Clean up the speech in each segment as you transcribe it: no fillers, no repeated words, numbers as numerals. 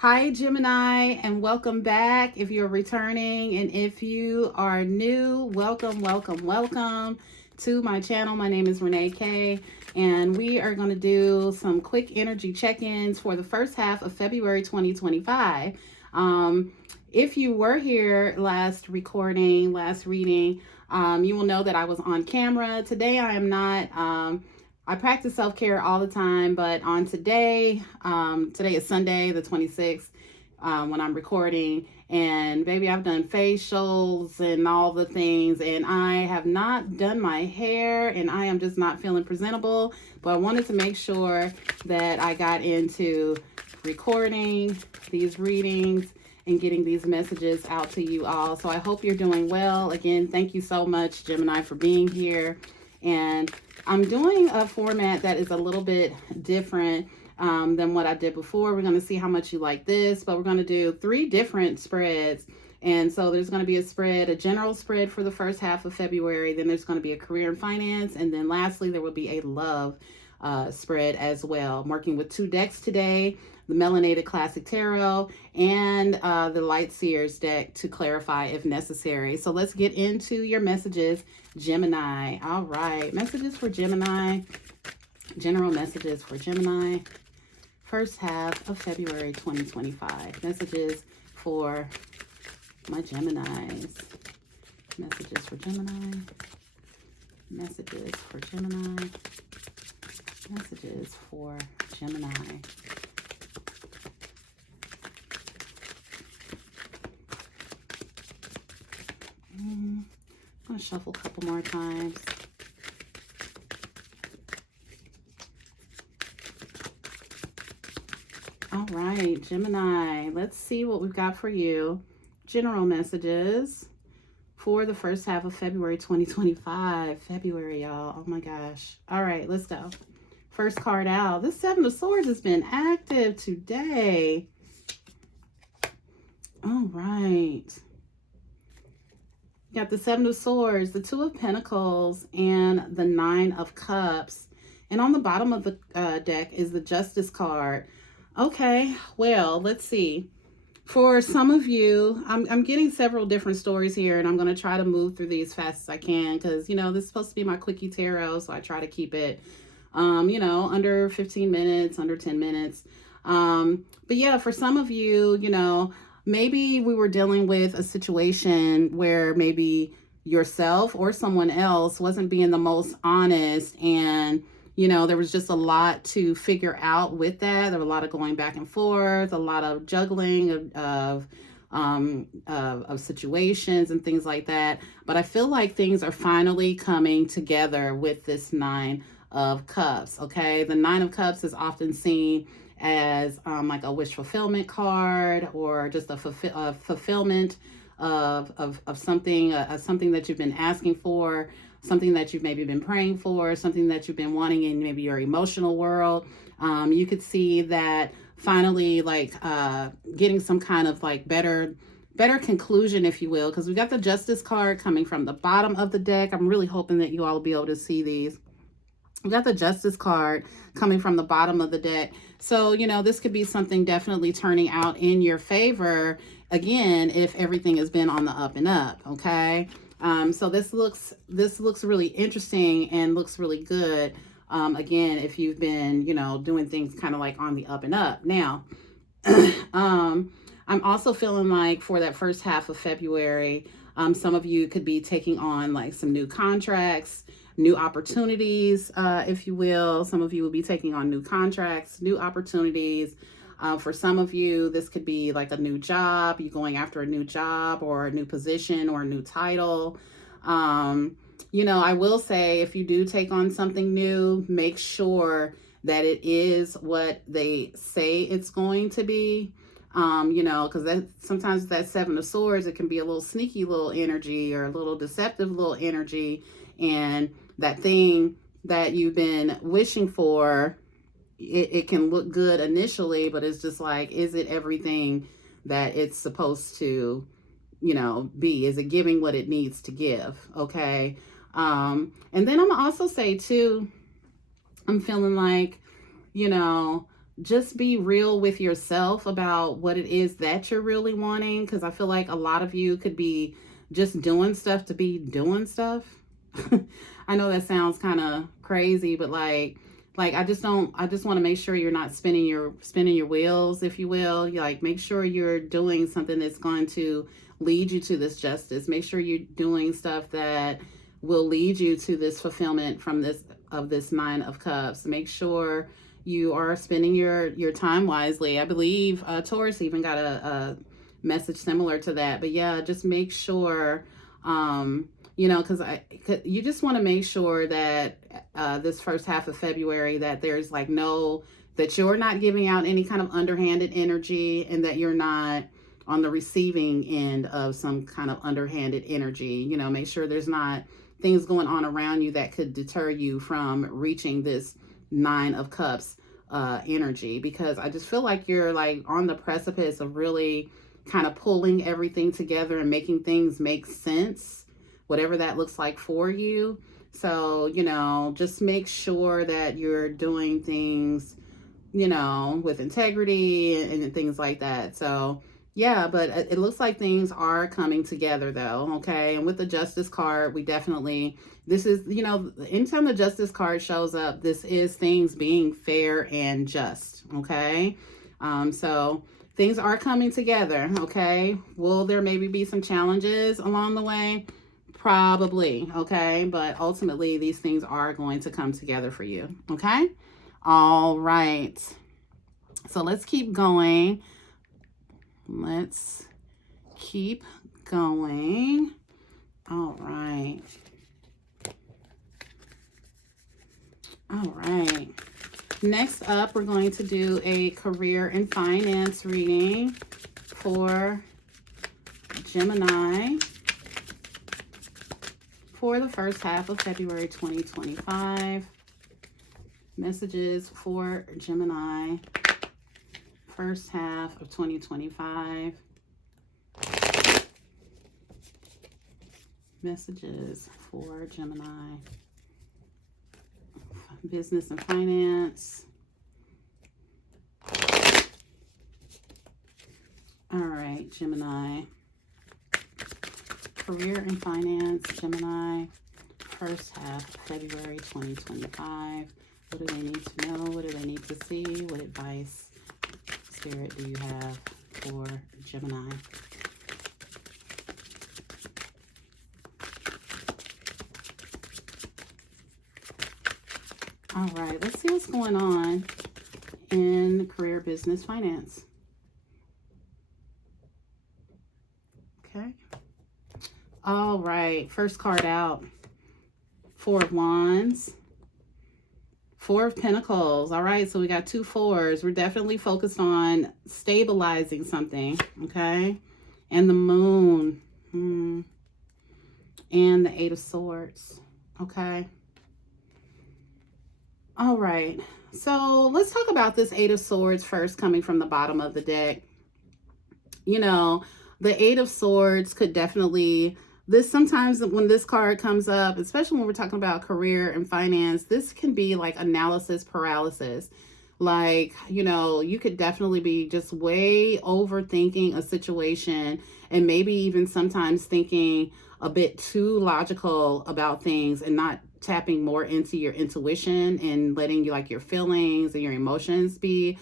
Hi, Gemini, and welcome back if you're returning. And if you are new, welcome, welcome, welcome to my channel. My name is Renee K, and we are going to do some quick energy check-ins for the first half of February 2025. If you were here last reading, you will know that I was on camera. Today I am not. I practice self-care all the time, but on today is Sunday, the 26th, when I'm recording, and baby, I've done facials and all the things, and I have not done my hair, and I am just not feeling presentable, but I wanted to make sure that I got into recording these readings and getting these messages out to you all. So I hope you're doing well. Again, thank you so much, Gemini, for being here. And I'm doing a format that is a little bit different than what I did before. We're going to see how much you like this, but we're going to do 3 different spreads. And so there's going to be a general spread for the first half of February. Then there's going to be a career and finance. And then lastly, there will be a love spread as well. I'm working with 2 decks today, the Melanated Classic Tarot and the Light Seers deck to clarify if necessary. So let's get into your messages, Gemini. All right, messages for Gemini, general messages for Gemini, first half of February 2025. Messages for my Geminis. Messages for Gemini. Messages for Gemini. Messages for Gemini. I'm going to shuffle a couple more times. All right, Gemini, let's see what we've got for you. General messages for the first half of February 2025. February, y'all. Oh my gosh. All right, let's go. First card out. This 7 of Swords has been active today. All right. You got the 7 of Swords, the 2 of Pentacles, and the 9 of Cups. And on the bottom of the deck is the Justice card. Okay, well, let's see. For some of you, I'm getting several different stories here, and I'm going to try to move through these fast as I can because, you know, this is supposed to be my quickie tarot, so I try to keep it, you know, under 15 minutes, under 10 minutes. But yeah, for some of you, you know, maybe we were dealing with a situation where maybe yourself or someone else wasn't being the most honest, and you know, there was just a lot to figure out with that. There was a lot of going back and forth, a lot of juggling of situations and things like that. But I feel like things are finally coming together with this 9 of Cups. Okay, the 9 of Cups is often seen as like a wish fulfillment card, or just a fulfillment of something, something that you've been asking for, something that you've maybe been praying for, something that you've been wanting in maybe your emotional world. You could see that finally, like getting some kind of like better conclusion, if you will, because we got the Justice card coming from the bottom of the deck. I'm really hoping that you all will be able to see these. We got the Justice card coming from the bottom of the deck. So, you know, this could be something definitely turning out in your favor, again, if everything has been on the up and up, okay? So this looks really interesting and looks really good, again, if you've been, you know, doing things kind of like on the up and up. Now, I'm also feeling like for that first half of February, some of you could be taking on like some new contracts, new opportunities, if you will. Some of you will be taking on new contracts, new opportunities. For some of you, this could be like a new job. You're going after a new job or a new position or a new title. You know, I will say, if you do take on something new, make sure that it is what they say it's going to be. You know, because sometimes that 7 of Swords, it can be a little sneaky little energy or a little deceptive little energy. And that thing that you've been wishing for, it can look good initially, but it's just like, is it everything that it's supposed to, you know, be? Is it giving what it needs to give? Okay. And then I'm also say too, I'm feeling like, you know, just be real with yourself about what it is that you're really wanting, because I feel like a lot of you could be just doing stuff to be doing stuff. I know that sounds kind of crazy, but like I just want to make sure you're not spinning your wheels, if you will. Like, make sure you're doing something that's going to lead you to this justice. Make sure you're doing stuff that will lead you to this fulfillment from this Nine of Cups. Make sure you are spending your time wisely. I believe Taurus even got a message similar to that. But yeah, just make sure, because you just want to make sure that this first half of February, that there's like that you're not giving out any kind of underhanded energy, and that you're not on the receiving end of some kind of underhanded energy. Make sure there's not things going on around you that could deter you from reaching this Nine of Cups energy, because I just feel like you're like on the precipice of really kind of pulling everything together and making things make sense, whatever that looks like for you. So, just make sure that you're doing things, with integrity and things like that. So, yeah, but it looks like things are coming together though, okay? And with the Justice card, this is, anytime the Justice card shows up, this is things being fair and just, okay? So things are coming together, okay? Will there maybe be some challenges along the way? Probably, okay? But ultimately, these things are going to come together for you, okay? All right. So let's keep going. Let's keep going. All right. All right. Next up, we're going to do a career and finance reading for Gemini for the first half of February 2025. Messages for Gemini, first half of 2025. Messages for Gemini, business and finance. All right, Gemini. Career and finance, Gemini, first half of February 2025. What do they need to know? What do they need to see? What advice, Spirit, do you have for Gemini? All right, let's see what's going on in career, business, finance. Okay. All right, first card out, Four of Wands, Four of Pentacles. All right, so we got two fours. We're definitely focused on stabilizing something, okay? And the Moon, and the Eight of Swords, okay? All right, so let's talk about this Eight of Swords first, coming from the bottom of the deck. The Eight of Swords could definitely, sometimes when this card comes up, especially when we're talking about career and finance, this can be like analysis paralysis. Like, you could definitely be just way overthinking a situation, and maybe even sometimes thinking a bit too logical about things and not tapping more into your intuition and letting your feelings and your emotions be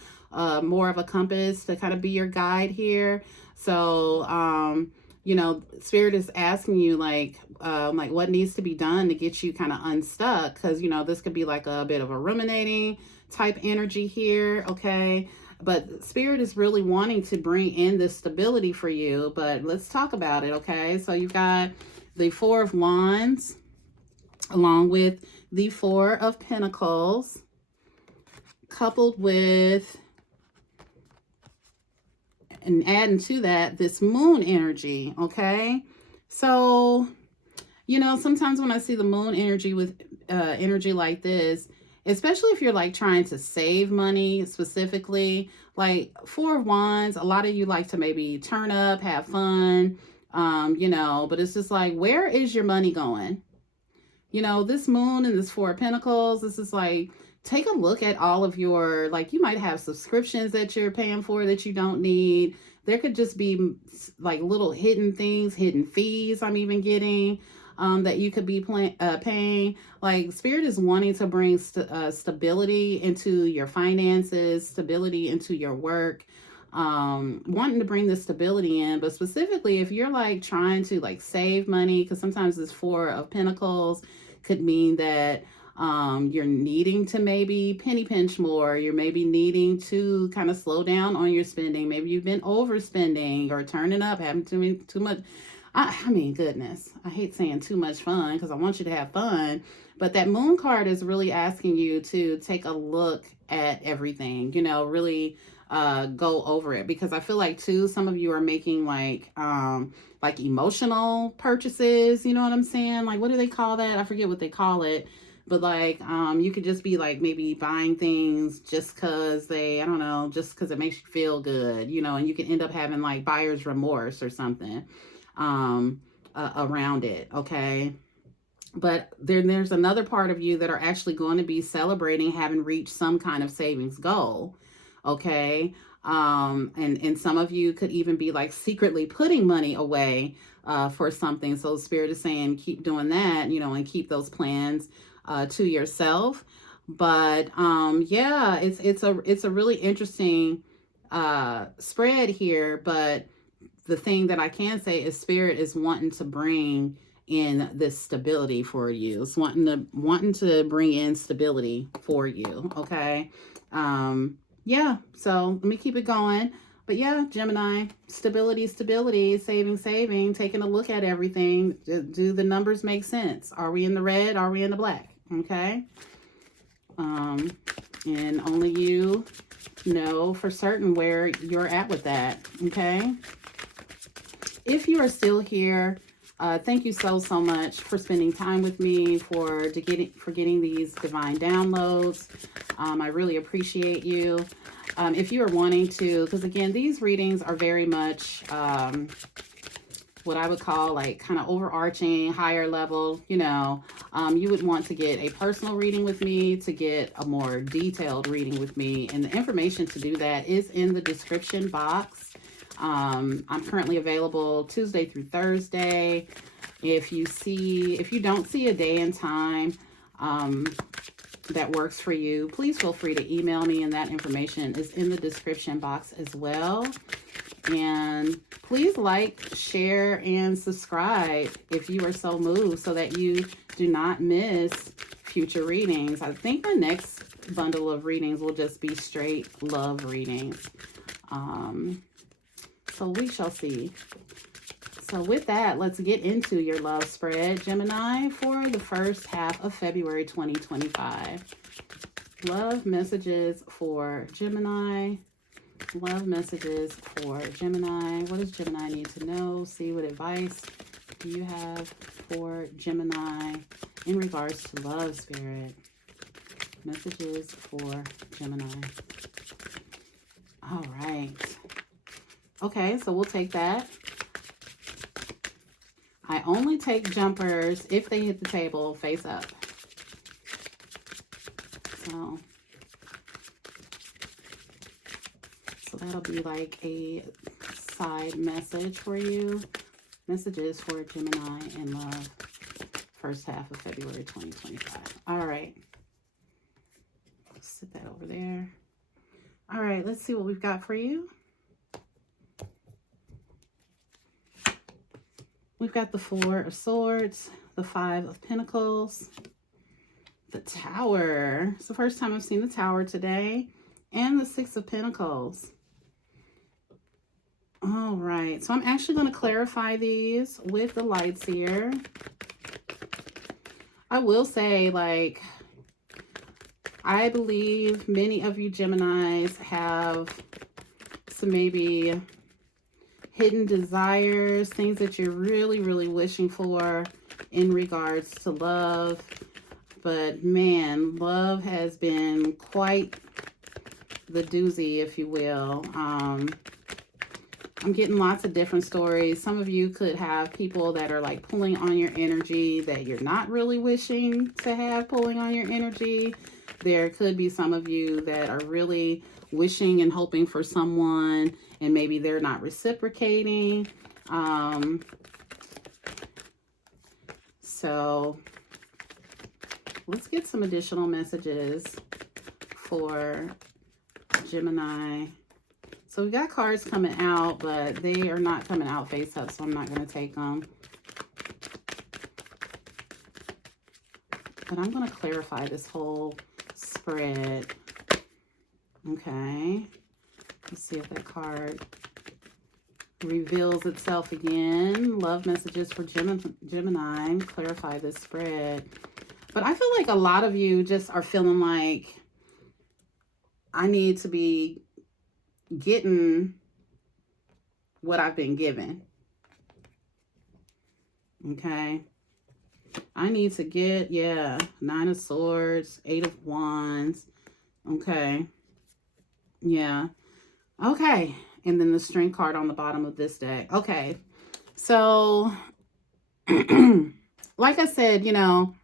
more of a compass to kind of be your guide here. So, Spirit is asking you like what needs to be done to get you kind of unstuck, because, this could be like a bit of a ruminating type energy here, okay? But Spirit is really wanting to bring in this stability for you, but let's talk about it, okay? So you've got the Four of Wands along with the Four of Pentacles, coupled with, and adding to that, this Moon energy, okay? So, sometimes when I see the Moon energy with energy like this, especially if you're like trying to save money specifically, like Four of Wands, a lot of you like to maybe turn up, have fun, but it's just like, where is your money going? This Moon and this Four of Pentacles, this is like take a look at all of your, like, you might have subscriptions that you're paying for that you don't need. There could just be like little hidden things, hidden fees I'm even getting that you could be paying. Like, Spirit is wanting to bring stability into your finances, stability into your work, wanting to bring the stability in. But specifically, if you're like trying to like save money, because sometimes this Four of Pentacles could mean that you're needing to maybe penny pinch more. You're maybe needing to kind of slow down on your spending. Maybe you've been overspending or turning up, having too much. I mean, goodness, I hate saying too much fun because I want you to have fun. But that Moon card is really asking you to take a look at everything, you know, really go over it. Because I feel like, too, some of you are making like emotional purchases. You know what I'm saying? Like, what do they call that? I forget what they call it. But like, you could just be like maybe buying things just because I don't know, just because it makes you feel good, you know, and you can end up having like buyer's remorse or something around it. Okay. But there's another part of you that are actually going to be celebrating having reached some kind of savings goal. Okay. And some of you could even be like secretly putting money away for something. So Spirit is saying keep doing that, you know, and keep those plans to yourself. But yeah, it's a really interesting spread here. But the thing that I can say is Spirit is wanting to bring in this stability for you. It's wanting to bring in stability for you. Okay. Yeah, so let me keep it going. But yeah, Gemini, stability, saving, taking a look at everything. Do the numbers make sense? Are we in the red? Are we in the black? Okay. And only you know for certain where you're at with that. Okay. If you are still here, thank you so much for spending time with me, for getting these divine downloads. I really appreciate you. If you are wanting to, because again, these readings are very much what I would call like kind of overarching, higher level, you know, you would want to get a personal reading with me, to get a more detailed reading with me. And the information to do that is in the description box. I'm currently available Tuesday through Thursday. If you don't see a day and time that works for you, please feel free to email me, and that information is in the description box as well. And please like, share, and subscribe if you are so moved, so that you do not miss future readings. I think my next bundle of readings will just be straight love readings. So we shall see. So with that, let's get into your love spread, Gemini, for the first half of February 2025. Love messages for Gemini. Love messages for Gemini. What does Gemini need to know? See what advice do you have for Gemini in regards to love, Spirit. Messages for Gemini. All right. Okay, so we'll take that. I only take jumpers if they hit the table face up. So that'll be like a side message for you. Messages for Gemini in love, first half of February 2025. All right. Sit that over there. All right, let's see what we've got for you. We've got the Four of Swords, the Five of Pentacles, the Tower. It's the first time I've seen the Tower today, and the Six of Pentacles. All right, so I'm actually going to clarify these with the lights here. I will say, like, I believe many of you Geminis have some maybe hidden desires, things that you're really, really wishing for in regards to love. But man, love has been quite the doozy, if you will. I'm getting lots of different stories. Some of you could have people that are like pulling on your energy that you're not really wishing to have pulling on your energy. there could be some of you that are really wishing and hoping for someone, and maybe they're not reciprocating. So let's get some additional messages for Gemini. So we got cards coming out, but they are not coming out face up, so I'm not going to take them. But I'm going to clarify this whole spread. Okay. Let's see if that card reveals itself again. Love messages for Gemini. Clarify this spread. But I feel like a lot of you just are feeling like I need to be getting what I've been given. Okay. I need to get, yeah, 9 of Swords, 8 of Wands. Okay. Yeah. Okay. And then the Strength card on the bottom of this deck. Okay. So, like I said, you know,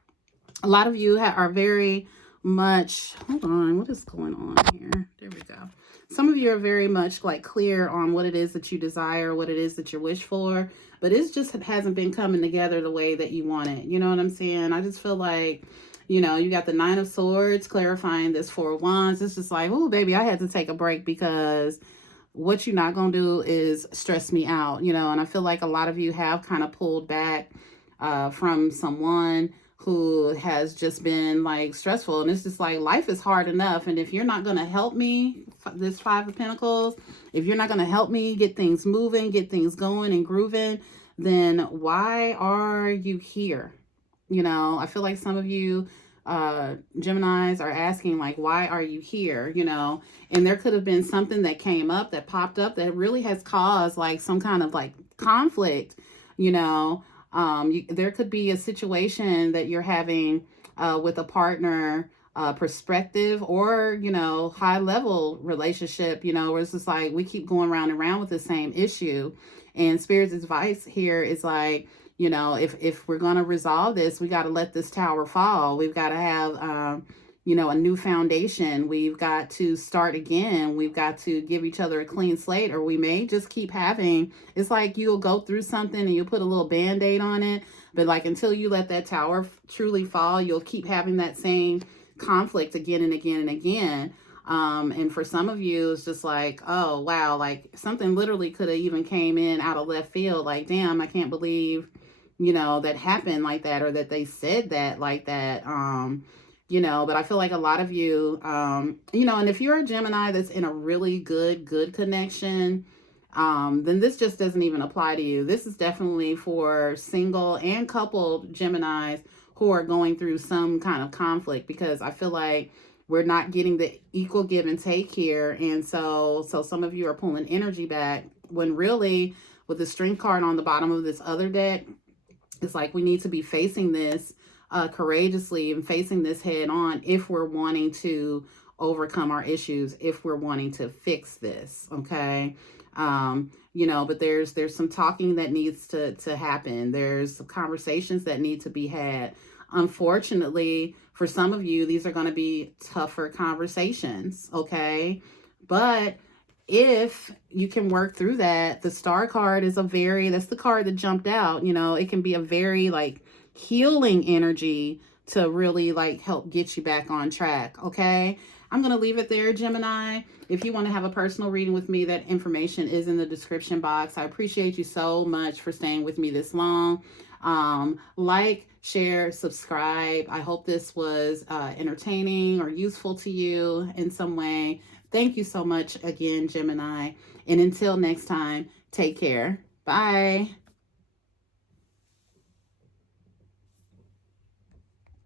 a lot of you are very much, hold on, what is going on here? There we go. Some of you are very much like clear on what it is that you desire, what it is that you wish for, but it just hasn't been coming together the way that you want it. You know what I'm saying? I just feel like, you know, you got the 9 of Swords clarifying this 4 of Wands. It's just like, oh, baby, I had to take a break because what you're not going to do is stress me out, you know, and I feel like a lot of you have kind of pulled back from someone who has just been like stressful, and it's just like life is hard enough, and if you're not going to help me, this 5 of Pentacles, if you're not going to help me get things moving, get things going and grooving, then why are you here? You know, I feel like some of you Geminis are asking like, why are you here? You know, and there could have been something that came up, that popped up, that really has caused like some kind of like conflict, you know. There could be a situation that you're having with a partner, perspective, or, you know, high level relationship, you know, where it's just like we keep going round and round with the same issue. And Spirit's advice here is like, you know, if we're going to resolve this, we got to let this tower fall. We've got to have, you know, a new foundation. We've got to start again. We've got to give each other a clean slate, or we may just keep having, it's like you'll go through something and you'll put a little band-aid on it. But like until you let that tower truly fall, you'll keep having that same conflict again and again and again. And for some of you, it's just like, oh, wow, like something literally could have even came in out of left field. Like, damn, I can't believe, you know, that happened like that, or that they said that like that. You know, but I feel like a lot of you, you know, and if you're a Gemini that's in a really good connection, then this just doesn't even apply to you. This is definitely for single and coupled Geminis who are going through some kind of conflict, because I feel like we're not getting the equal give and take here. And so some of you are pulling energy back, when really with the Strength card on the bottom of this other deck, it's like we need to be facing this courageously and facing this head on if we're wanting to overcome our issues, if we're wanting to fix this. Okay. You know, but there's some talking that needs to happen. There's some conversations that need to be had. Unfortunately, for some of you, these are going to be tougher conversations. Okay. But if you can work through that, the Star card is that's the card that jumped out. You know, it can be a very like healing energy to really like help get you back on track. Okay. I'm going to leave it there, Gemini. If you want to have a personal reading with me, that information is in the description box. I appreciate you so much for staying with me this long. Like, share, subscribe. I hope this was entertaining or useful to you in some way. Thank you so much again, Gemini. And until next time, take care. Bye.